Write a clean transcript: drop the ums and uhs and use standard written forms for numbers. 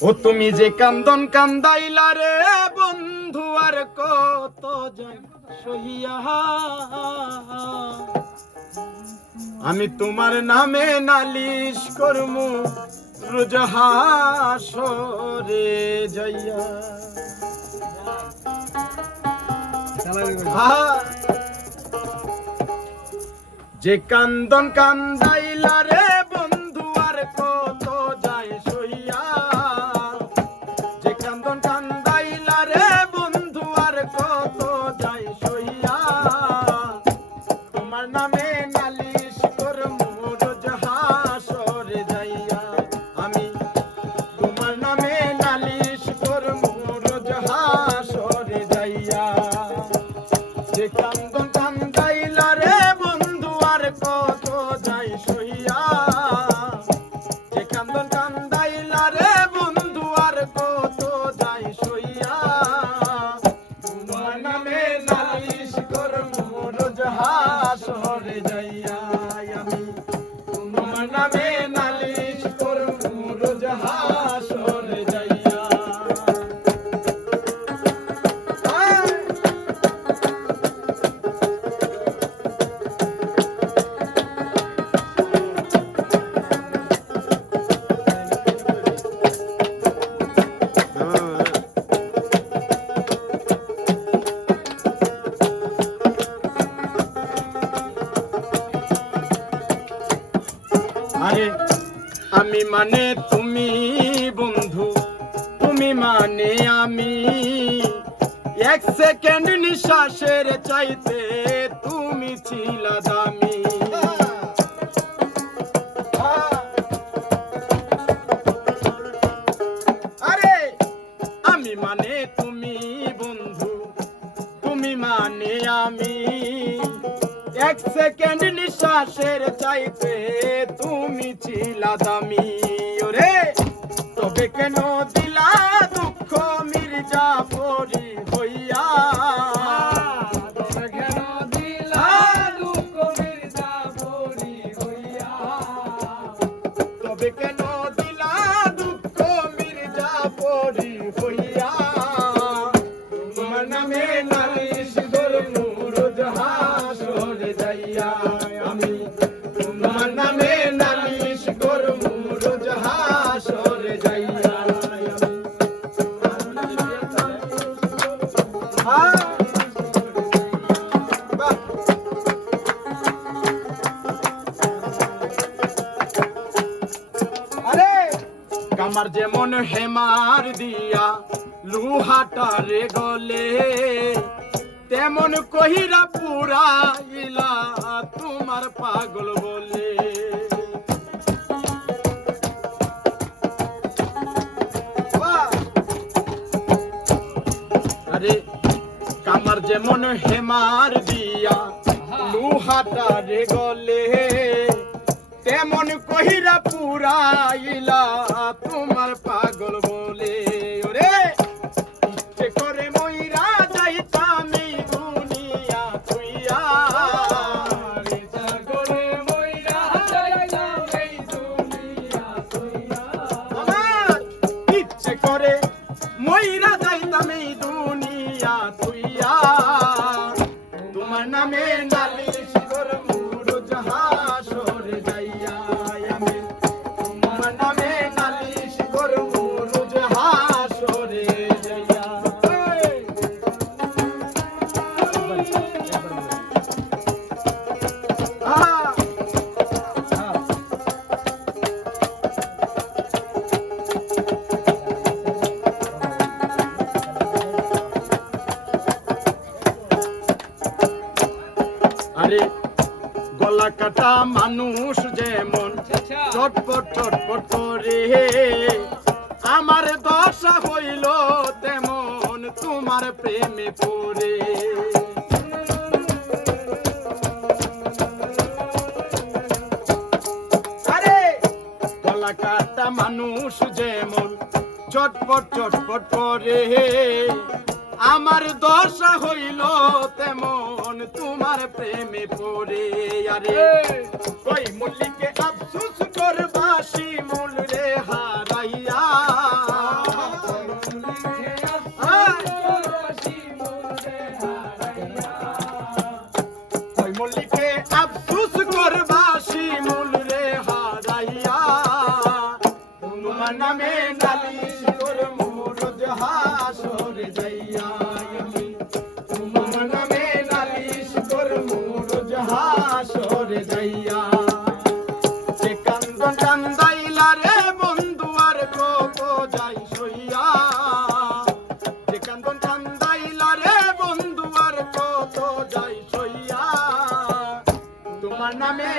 ও তুমি যে কান্দন কান্দাইলা রে বন্ধু আর কত যাই সহিয়া আমি তোমার নামে নালিশ করমু রোজ হাসরে যাইয়া যে কান্দন কান্দাইলা রে বন্ধু আর কত যায় সইয়া যে কান্দন কান্দাইলা রে বন্ধু আর কত যায় সইয়া তোমার নামে নালিশ করমু রোজ হাসরে যাইয়া আমি তোমার নামে নালিশ করমু রোজ হাসরে যাইয়া যে কান্দন কান্দাইলা রে বন্ধু আর কত যায় সইয়া যে কান্দন কান্দাইলা রে বন্ধু আর কত যায় সইয়া তোমার নামে নালিশ করমু রোজ হাসরে যাইয়া আমি তোমার নামে নালিশ করমু রোজ হাসরে যাইয়া আরে আমি মানে তুমি বন্ধু তুমি মানে আমি এক সেকেন্ড নিঃশ্বাসের চাইতে তুমি ছিলা দামি আরে আমি মানে তুমি বন্ধু তুমি মানে আমি এক সেকেন্ড নিঃশ্বাসের চাইতে তুমি ছিলা দামি ওরে তবে কেন দিলা দুঃখ মির্জাফরি হইয়া তবে কেন দিলা দুঃখ মির্জাফরি হইয়া তবে কেন দিলা দুঃখ মির্জাফরি হইয়া তোমার নামে নালিশ করমু রোজ হাসরে যাইয়া আমি তোমার নামে নালিশ করমু রোজ হাসরে যাইয়া আরে কামার যেমন হেমার দিয়া লুহাটারে গলে তেমন কহিরা পুরাইলা তোমার পাগল বলে আরে কামার যেমন হেমার দিয়া লুহাটারে গলে তেমন কহিরা পুরাইলা তোমার পাগল বলে ওরে ইচ্ছে করে মইরা যাইতাম এই দুনিয়া তুইয়া ইচ্ছা করে মইরা যাইতাম এই দুনিয়া তুইয়া আমার ইচ্ছে করে মইরা যাইতাম এই দুনিয়া তুইয়া তোমার নামে নালিশ করমু রোজ হাসরে যাইয়া আমি তোমার নামে নালিশ করমু রোজ হাসরে যাইয়া আরে গলা কাটা মানুষ যেমন চটপট চটপট করে আমার দশা হইল তেমন তোমার প্রেমে পড়ে আরে গলা কাটা মানুষ যেমন চটপট চটপট করে আমার দশা হইল তেমন তোমার প্রেমে পড়ে আরে কই মল্লিকে আফসোস করবাসি মূল রে হারাইয়া যাইয়া আমি তোমার নামে নালিশ করবো রোজ হাসরে যাইয়া। যে কান্দন কান্দাইলা রে বন্ধু আর কত যাই সইয়া, যে কান্দন কান্দাইলা রে বন্ধু আর কত যাই সইয়া, তোমার নামে